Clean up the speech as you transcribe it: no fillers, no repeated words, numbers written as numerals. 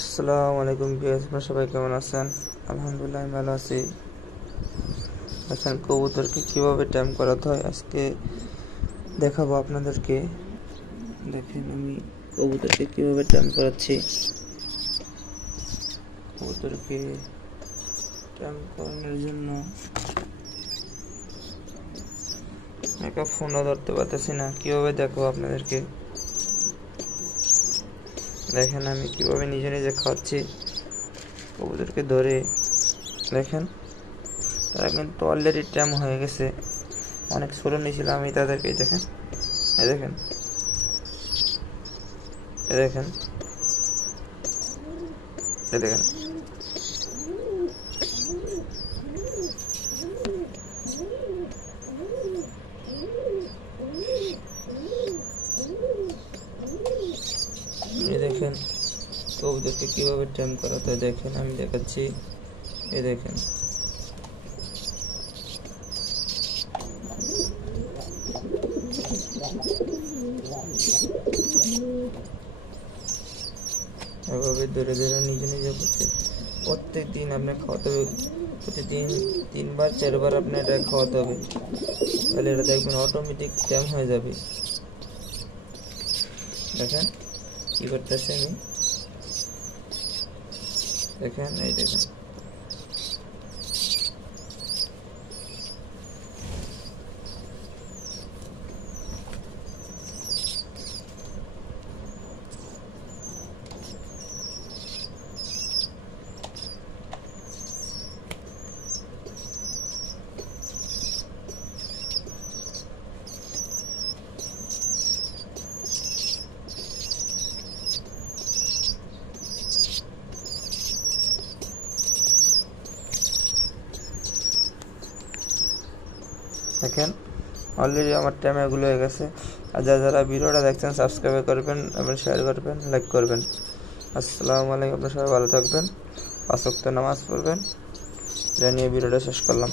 আসসালামু আলাইকুম ভিউয়ার্স, আপনারা সবাই কেমন আছেন? আলহামদুলিল্লাহ আমি ভালো আছি। দেখেন কবুতরকে কিভাবে টাইম করাতে হয় আজকে দেখাবো আপনাদেরকে। দেখেন আমি কবুতরকে কিভাবে টাইম করাচ্ছি। কবুতরকে টাইম করানোর জন্য একটা ফোনও ধরতে পারতেছি না, কিভাবে দেখাবো আপনাদেরকে। দেখেন আমি কিভাবে নিজে নিজে খাওয়াচ্ছি কবুতরকে ধরে। দেখেন তারা কিন্তু অলরেডি টাইম হয়ে গেছে, অনেক ছোটো নিয়েছিল আমি তাদেরকে। দেখেন এই দেখেন এই দেখেন এই দেখেন এই দেখেন কবুতরকে কিভাবে টাইম করাতে হয়। দেখেন আমি দেখাচ্ছি, এই দেখেন এভাবে ধরে ধরে নিজে নিজে প্রত্যেক দিন আপনার খাওয়াতে হবে। প্রতিদিন 3-4 বার আপনার এটা খাওয়াতে হবে, তাহলে এটা দেখবেন অটোমেটিক টাইম হয়ে যাবে। দেখেন কি করতেছে আমি, দেখেন এই দেখেন দেখেন অলরেডি আমার টাইম এগুলো হয়ে গেছে। আর যারা ভিডিওটা দেখছেন সাবস্ক্রাইব করবেন এবং শেয়ার করবেন, লাইক করবেন। আসসালামু আলাইকুম, আপনারা সবাই ভালো থাকবেন, 5 ওয়াক্ত নামাজ পড়বেন। এটা নিয়ে ভিডিওটা শেষ করলাম।